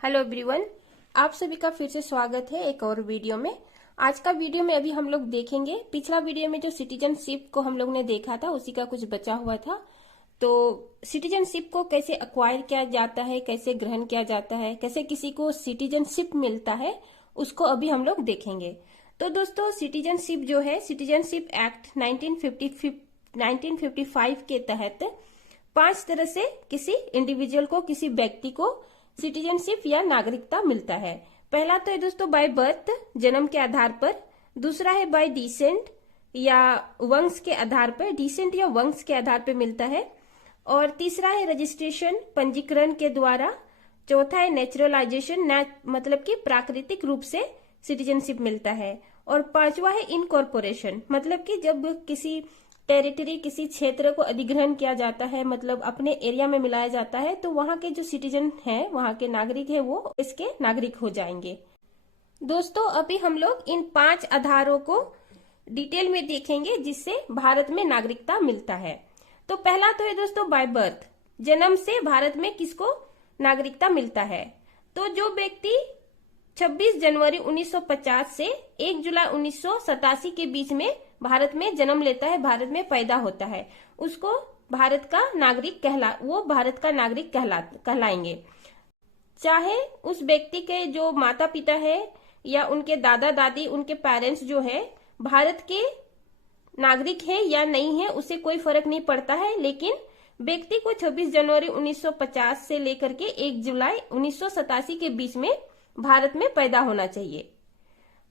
Hello everyone, आप सभी का फिर से स्वागत है एक और वीडियो में। आज का वीडियो में अभी हम लोग देखेंगे, पिछला वीडियो में जो सिटीजनशिप को हम लोग ने देखा था उसी का कुछ बचा हुआ था। तो सिटीजनशिप को कैसे अक्वायर किया जाता है, कैसे ग्रहण किया जाता है, कैसे किसी को सिटीजनशिप मिलता है, उसको अभी हम लोग देखेंगे। तो दोस्तों, सिटीजनशिप जो है, सिटीजनशिप एक्ट 1955 के तहत 5 तरह से किसी इंडिविजुअल को, किसी व्यक्ति को सिटीजनशिप या नागरिकता मिलता है। पहला तो है दोस्तों बाय बर्थ, जन्म के आधार पर। दूसरा है बाय डिसेंट या वंश के आधार पर, डिसेंट या वंश के आधार पर मिलता है। और तीसरा है रजिस्ट्रेशन, पंजीकरण के द्वारा। चौथा है नेचुरलाइजेशन, मतलब कि प्राकृतिक रूप से सिटीजनशिप मिलता है। और पांचवा है इनकॉर्पोरेशन, मतलब कि जब किसी टेरिटरी, किसी क्षेत्र को अधिग्रहण किया जाता है, मतलब अपने एरिया में मिलाया जाता है, तो वहां के जो सिटीजन हैं, वहां के नागरिक हैं, वो इसके नागरिक हो जाएंगे। दोस्तों, अभी हम लोग इन 5 आधारों को डिटेल में देखेंगे जिससे भारत में नागरिकता मिलता है। तो पहला तो है दोस्तों बाय बर्थ, जन्म से भारत में किसको नागरिकता मिलता है। तो जो व्यक्ति 26 जनवरी 1950 से 1 जुलाई 1987 के बीच में भारत में जन्म लेता है, भारत में पैदा होता है, उसको भारत का नागरिक कहलाएंगे। चाहे उस व्यक्ति के जो माता पिता है या उनके दादा दादी, उनके पेरेंट्स जो है भारत के नागरिक है या नहीं है, उससे कोई फर्क नहीं पड़ता है। लेकिन व्यक्ति को 26 जनवरी 1950 से लेकर के 1 जुलाई 1987 के बीच में भारत में पैदा होना चाहिए।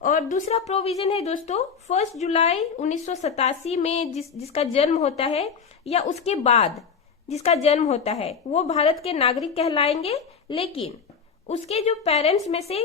और दूसरा प्रोविजन है दोस्तों, 1 जुलाई 1987 में जिसका जन्म होता है या उसके बाद जिसका जन्म होता है, वो भारत के नागरिक कहलाएंगे। लेकिन उसके जो पेरेंट्स में से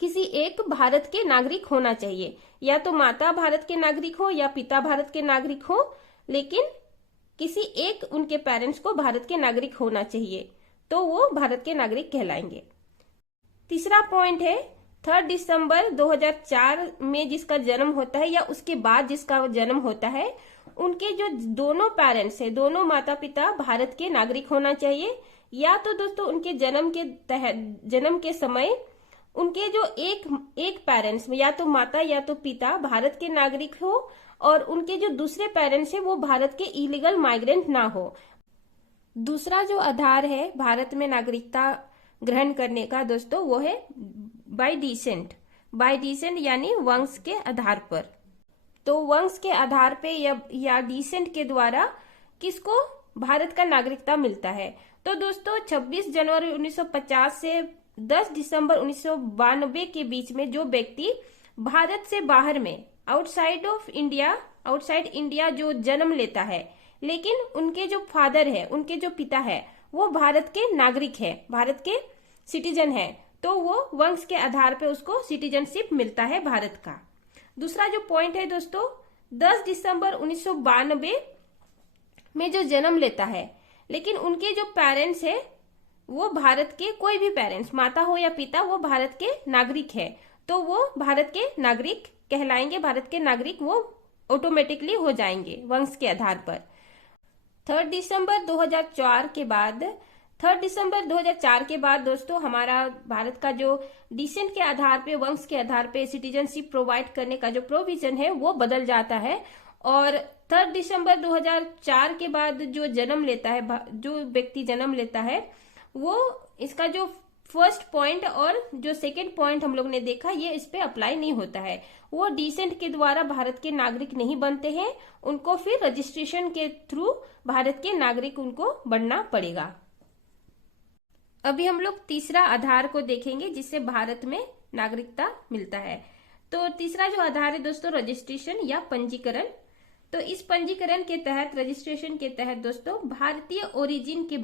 किसी एक भारत के नागरिक होना चाहिए, या तो माता भारत के नागरिक हो या पिता भारत के नागरिक हो, लेकिन किसी एक उनके पेरेंट्स को भारत के नागरिक होना चाहिए, तो वो भारत के नागरिक कहलाएंगे। तीसरा पॉइंट है 3 दिसंबर 2004 में जिसका जन्म होता है या उसके बाद जिसका जन्म होता है, उनके जो दोनों पेरेंट्स है, दोनों माता पिता भारत के नागरिक होना चाहिए। या तो दोस्तों उनके जन्म के समय उनके जो एक पेरेंट्स में, या तो माता या तो पिता भारत के नागरिक हो, और उनके जो दूसरे पेरेंट्स है वो भारत के इलीगल माइग्रेंट ना हो। दूसरा जो आधार है भारत में नागरिकता ग्रहण करने का दोस्तों, वो है बाय डिसेंट यानी वंश के आधार पर। तो वंश के आधार पे या डिसेंट के द्वारा किसको भारत का नागरिकता मिलता है। तो दोस्तों 26 जनवरी 1950 से 10 दिसंबर 1992 के बीच में जो व्यक्ति भारत से बाहर में आउटसाइड इंडिया जो जन्म लेता है, लेकिन उनके जो फादर है, उनके जो पिता है, वो भारत के नागरिक है, भारत के सिटीजन है, तो वो वंश के आधार पे उसको सिटीजनशिप मिलता है भारत का। दूसरा जो पॉइंट है दोस्तों, 10 दिसंबर 1992 में जो जन्म लेता है, लेकिन उनके जो पेरेंट्स है वो भारत के, कोई भी पेरेंट्स, माता हो या पिता, वो भारत के नागरिक है, तो वो भारत के नागरिक कहलाएंगे, भारत के नागरिक वो ऑटोमेटिकली हो जाएंगे वंश के आधार पर। 3 दिसंबर 2004 के बाद दोस्तों हमारा भारत का जो डिसेंट के आधार पे, वंश के आधार पे सिटीजनशिप प्रोवाइड करने का जो प्रोविजन है वो बदल जाता है। और 3 दिसंबर 2004 के बाद जो जन्म लेता है, जो व्यक्ति जन्म लेता है, वो इसका जो फर्स्ट पॉइंट और जो सेकंड पॉइंट हम लोग ने देखा, ये इस पे अप्लाई नहीं होता है। वो डिसेंट के द्वारा भारत के नागरिक नहीं बनते हैं, उनको फिर रजिस्ट्रेशन के थ्रू भारत के नागरिक उनको बनना पड़ेगा। अभी हम लोग तीसरा आधार को देखेंगे जिससे भारत में नागरिकता मिलता है। तो तीसरा जो आधार है दोस्तों, रजिस्ट्रेशन या पंजीकरण। तो इस पंजीकरण के तहत, रजिस्ट्रेशन के तहत दोस्तों, भारतीय ओरिजिन के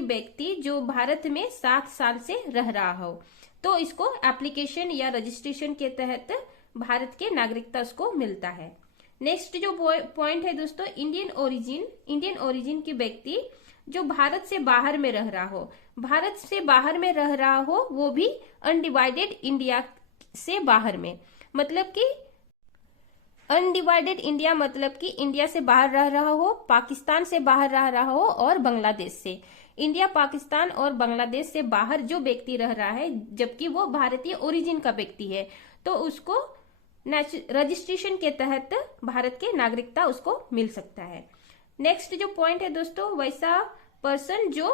व्यक्ति जो भारत में 7 साल से रह रहा हो, तो इसको एप्लीकेशन या रजिस्ट्रेशन के तहत भारत के नागरिकता उसको मिलता है। नेक्स्ट जो पॉइंट है दोस्तों, इंडियन ओरिजिन के व्यक्ति जो भारत से बाहर में रह रहा हो, वो भी अनडिवाइडेड इंडिया से बाहर में, मतलब कि अनडिवाइडेड इंडिया मतलब कि इंडिया से बाहर रह रहा हो, पाकिस्तान से बाहर रह रहा हो और बांग्लादेश से, इंडिया, पाकिस्तान और बांग्लादेश से बाहर जो व्यक्ति रह रहा है जबकि वो भारतीय ओरिजिन का व्यक्ति है, तो उसको रजिस्ट्रेशन के तहत भारत के नागरिकता उसको मिल सकता है। नेक्स्ट जो पॉइंट है दोस्तों, वैसा पर्सन जो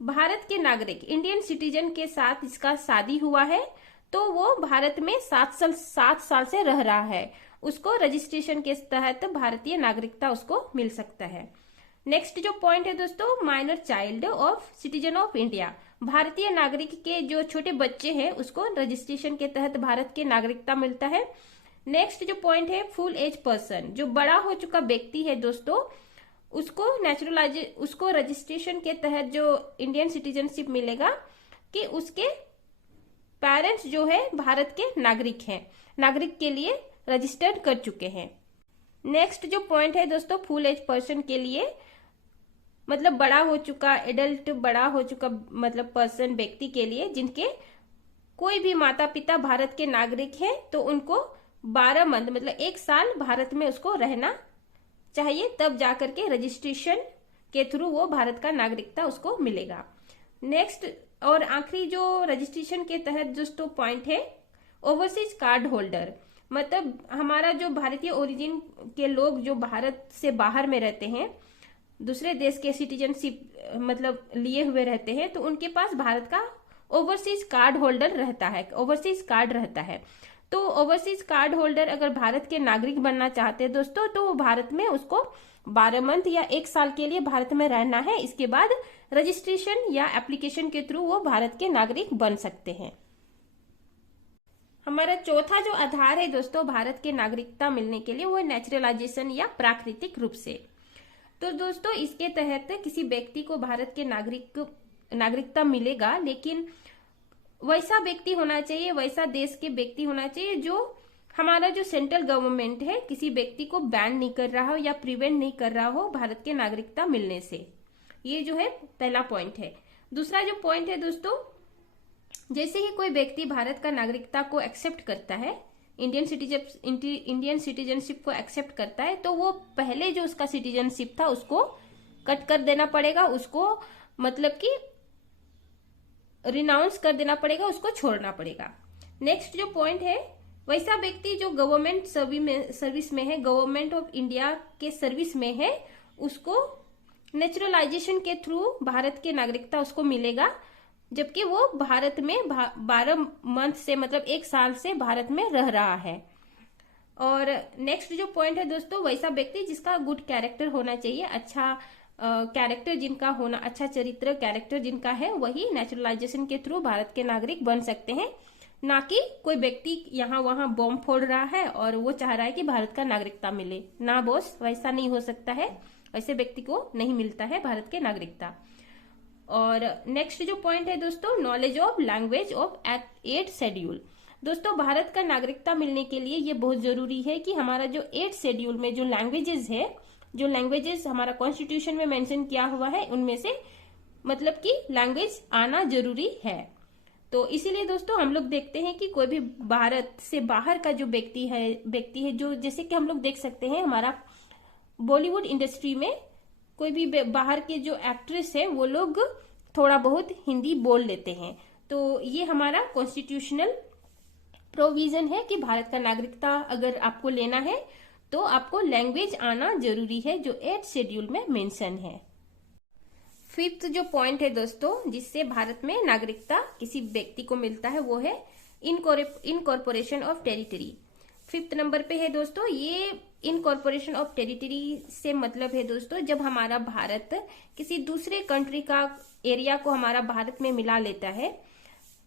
भारत के नागरिक इंडियन सिटीजन के साथ इसका शादी हुआ है, तो वो भारत में 7 साल से रह रहा है, उसको रजिस्ट्रेशन के तहत भारतीय नागरिकता उसको मिल सकता है। नेक्स्ट जो पॉइंट है दोस्तों, minor child of citizen of India, भारतीय नागरिक के जो छोटे बच्चे हैं उसको रजिस्ट्रेशन के तहत भारत के नागरिकता मिलता है। नेक्स्ट जो पॉइंट है, फुल एज पर्सन, जो बड़ा हो चुका व्यक्ति है दोस्तों, उसको रजिस्ट्रेशन के तहत जो इंडियन सिटीजनशिप मिलेगा कि उसके पेरेंट्स जो है भारत के नागरिक हैं, नागरिक के लिए रजिस्टर्ड कर चुके हैं। नेक्स्ट जो पॉइंट है दोस्तों, फुल एज पर्सन के लिए मतलब बड़ा हो चुका एडल्ट, बड़ा हो चुका मतलब पर्सन व्यक्ति के लिए जिनके कोई भी माता पिता भारत के नागरिक हैं, तो उनको 12 मंथ मतलब 1 साल भारत में उसको रहना चाहिए, तब जाकर के रजिस्ट्रेशन के थ्रू वो भारत का नागरिकता उसको मिलेगा। नेक्स्ट और आखिरी जो रजिस्ट्रेशन के तहत दोस्तों पॉइंट है, ओवरसीज कार्ड होल्डर, मतलब हमारा जो भारतीय ओरिजिन के लोग जो भारत से बाहर में रहते हैं, दूसरे देश के सिटीजनशिप मतलब लिए हुए रहते हैं, तो उनके पास भारत का ओवरसीज कार्ड होल्डर रहता है, ओवरसीज कार्ड रहता है। तो ओवरसीज कार्ड होल्डर अगर भारत के नागरिक बनना चाहते हैं दोस्तों, तो भारत में उसको 12 मंथ या 1 साल के लिए भारत में रहना है। इसके बाद रजिस्ट्रेशन या एप्लीकेशन के थ्रू वो भारत के नागरिक बन सकते हैं। हमारा चौथा जो आधार है दोस्तों भारत के नागरिकता मिलने के लिए, वो नेचुरलाइजेशन या प्राकृतिक रूप से। तो दोस्तों इसके तहत किसी व्यक्ति को भारत के नागरिकता मिलेगा, लेकिन वैसा व्यक्ति होना चाहिए, वैसा देश के व्यक्ति होना चाहिए जो हमारा जो सेंट्रल गवर्नमेंट है किसी व्यक्ति को बैन नहीं कर रहा हो या प्रिवेंट नहीं कर रहा हो भारत के नागरिकता मिलने से। ये जो है पहला पॉइंट है। दूसरा जो पॉइंट है दोस्तों, जैसे ही कोई व्यक्ति भारत का नागरिकता को एक्सेप्ट करता है, इंडियन सिटीजनशिप को एक्सेप्ट करता है, तो वो पहले जो उसका सिटीजनशिप था उसको कट कर देना पड़ेगा, उसको मतलब कि रिनाउंस कर देना पड़ेगा, उसको छोड़ना पड़ेगा। नेक्स्ट जो पॉइंट है, वैसा व्यक्ति जो गवर्नमेंट सर्विस में है, गवर्नमेंट ऑफ इंडिया के सर्विस में है, उसको नेचुरलाइजेशन के थ्रू भारत के नागरिकता उसको मिलेगा, जबकि वो भारत में 12 मंथ से मतलब 1 साल से भारत में रह रहा है। और नेक्स्ट जो पॉइंट है दोस्तों, वैसा व्यक्ति जिसका गुड कैरेक्टर होना चाहिए, अच्छा कैरेक्टर जिनका होना, अच्छा चरित्र कैरेक्टर जिनका है, वही नेचुरलाइजेशन के थ्रू भारत के नागरिक बन सकते हैं, ना कि कोई व्यक्ति यहाँ वहां बॉम्ब फोड़ रहा है और वो चाह रहा है कि भारत का नागरिकता मिले। ना बॉस, वैसा नहीं हो सकता है, वैसे व्यक्ति को नहीं मिलता है भारत के नागरिकता। और नेक्स्ट जो पॉइंट है दोस्तों, knowledge of language of 8th schedule. दोस्तों भारत का नागरिकता मिलने के लिए ये बहुत जरूरी है कि हमारा जो 8th शेड्यूल में जो लैंग्वेजेस है, जो लैंग्वेजेस हमारा कॉन्स्टिट्यूशन में मेंशन किया हुआ है, उनमें से मतलब कि लैंग्वेज आना जरूरी है। तो इसीलिए दोस्तों हम लोग देखते हैं कि कोई भी भारत से बाहर का जो व्यक्ति है जो जैसे कि हम लोग देख सकते हैं हमारा बॉलीवुड इंडस्ट्री में कोई भी बाहर के जो एक्ट्रेस है वो लोग थोड़ा बहुत हिंदी बोल लेते हैं। तो ये हमारा कॉन्स्टिट्यूशनल प्रोविजन है कि भारत का नागरिकता अगर आपको लेना है तो आपको लैंग्वेज आना जरूरी है, जो 8th शेड्यूल में मेंशन है। 5th जो पॉइंट है दोस्तों जिससे भारत में नागरिकता किसी व्यक्ति को मिलता है, वो है incorporation of territory. 5th number पे है दोस्तों, ये इनकॉर्पोरेशन ऑफ टेरिटरी से मतलब है दोस्तों जब हमारा भारत किसी दूसरे कंट्री का एरिया को हमारा भारत में मिला लेता है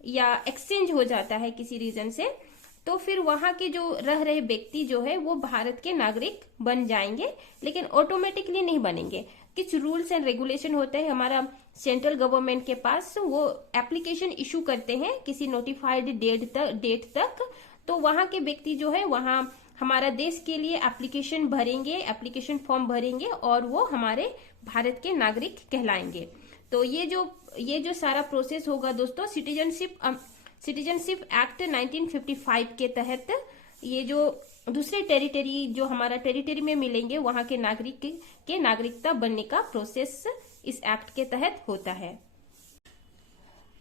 या एक्सचेंज हो जाता है किसी रीजन से, तो फिर वहां के जो रह रहे व्यक्ति जो है वो भारत के नागरिक बन जाएंगे, लेकिन ऑटोमेटिकली नहीं बनेंगे। कुछ रूल्स एंड रेगुलेशन होते हैं हमारा सेंट्रल गवर्नमेंट के पास, वो एप्लीकेशन इशू करते हैं किसी नोटिफाइड डेट तक, तो वहां के व्यक्ति जो है वहां हमारा देश के लिए एप्लीकेशन भरेंगे, एप्लीकेशन फॉर्म भरेंगे और वो हमारे भारत के नागरिक कहलाएंगे। तो ये जो सारा प्रोसेस होगा दोस्तों सिटीजनशिप एक्ट 1955 के तहत, ये जो दूसरे टेरिटरी जो हमारा टेरिटरी में मिलेंगे वहां के नागरिक के नागरिकता बनने का प्रोसेस इस एक्ट के तहत होता है।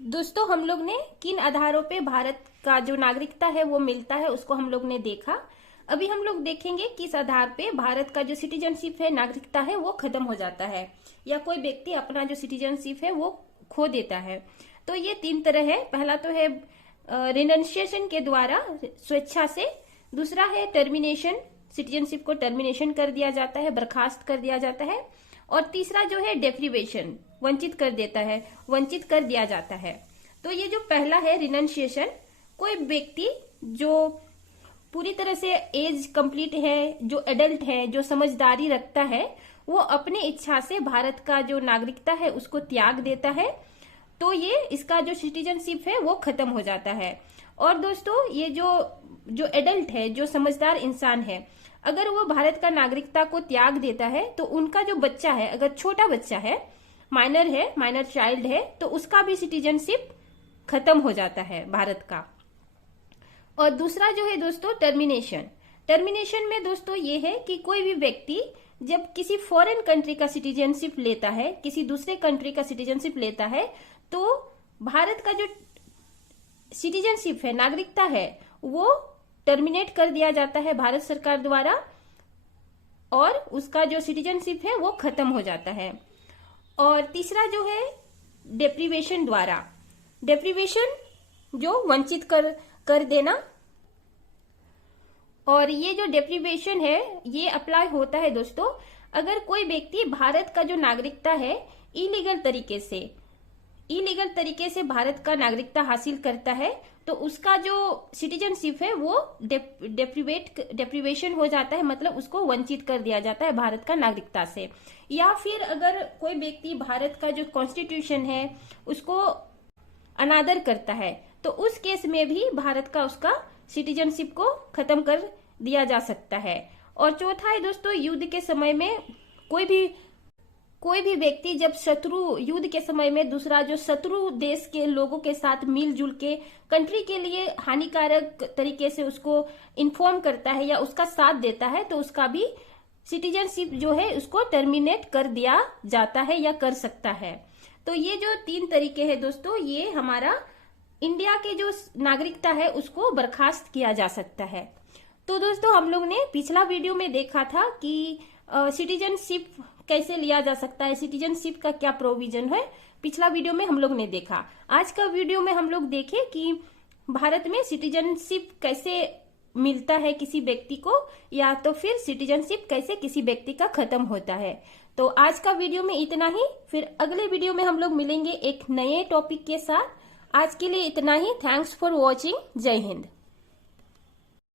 दोस्तों, हम लोग ने किन आधारों पे भारत का जो नागरिकता है वो मिलता है उसको हम लोग ने देखा। अभी हम लोग देखेंगे किस आधार पे भारत का जो सिटीजनशिप है, नागरिकता है, वो खत्म हो जाता है या कोई व्यक्ति अपना जो सिटीजनशिप है वो खो देता है। तो ये 3 तरह है। पहला तो है रिनंसिएशन के द्वारा, स्वेच्छा से। दूसरा है टर्मिनेशन, सिटीजनशिप को टर्मिनेशन कर दिया जाता है, बर्खास्त कर दिया जाता है। और तीसरा जो है डेप्रीवेशन, वंचित कर देता है, वंचित कर दिया जाता है। तो ये जो पहला है रिनंसिएशन, कोई व्यक्ति जो पूरी तरह से एज कंप्लीट है, जो एडल्ट है, जो समझदारी रखता है, वो अपने इच्छा से भारत का जो नागरिकता है उसको त्याग देता है, तो ये इसका जो सिटीजनशिप है वो खत्म हो जाता है। और दोस्तों, ये जो एडल्ट है, जो समझदार इंसान है, अगर वो भारत का नागरिकता को त्याग देता है तो उनका जो बच्चा है, अगर छोटा बच्चा है, माइनर चाइल्ड है, तो उसका भी सिटीजनशिप खत्म हो जाता है भारत का। और दूसरा जो है दोस्तों टर्मिनेशन में दोस्तों ये है कि कोई भी व्यक्ति जब किसी फॉरेन कंट्री का सिटीजनशिप लेता है, किसी दूसरे कंट्री का सिटीजनशिप लेता है, तो भारत का जो सिटीजनशिप है, नागरिकता है, वो टर्मिनेट कर दिया जाता है भारत सरकार द्वारा और उसका जो सिटीजनशिप है वो खत्म हो जाता है। और तीसरा जो है डेप्रीवेशन द्वारा, डेप्रीवेशन जो वंचित कर देना। और ये जो डेप्रीवेशन है ये अप्लाई होता है दोस्तों अगर कोई व्यक्ति भारत का जो नागरिकता है इलीगल तरीके से भारत का नागरिकता हासिल करता है, तो उसका जो सिटीजनशिप है वो डेप्रीवेशन हो जाता है, मतलब उसको वंचित कर दिया जाता है भारत का नागरिकता से। या फिर अगर कोई व्यक्ति भारत का जो कॉन्स्टिट्यूशन है उसको अनादर करता है, तो उस केस में भी भारत का उसका सिटीजनशिप को खत्म कर दिया जा सकता है। और चौथा है दोस्तों, युद्ध के समय में कोई भी व्यक्ति जब युद्ध के समय में दूसरा जो शत्रु देश के लोगों के साथ मिलजुल के कंट्री के लिए हानिकारक तरीके से उसको इन्फॉर्म करता है या उसका साथ देता है, तो उसका भी सिटीजनशिप जो है उसको टर्मिनेट कर दिया जाता है या कर सकता है। तो ये जो 3 तरीके हैं दोस्तों, ये हमारा इंडिया के जो नागरिकता है उसको बर्खास्त किया जा सकता है। तो दोस्तों, हम लोग ने पिछला वीडियो में देखा था कि सिटीजनशिप कैसे लिया जा सकता है, सिटीजनशिप का क्या प्रोविजन है, पिछला वीडियो में हम लोग ने देखा। आज का वीडियो में हम लोग देखें कि भारत में सिटीजनशिप कैसे मिलता है किसी व्यक्ति को, या तो फिर सिटीजनशिप कैसे किसी व्यक्ति का खत्म होता है। तो आज का वीडियो में इतना ही, फिर अगले वीडियो में हम लोग मिलेंगे एक नए टॉपिक के साथ। आज के लिए इतना ही। Thanks for watching. जय हिंद।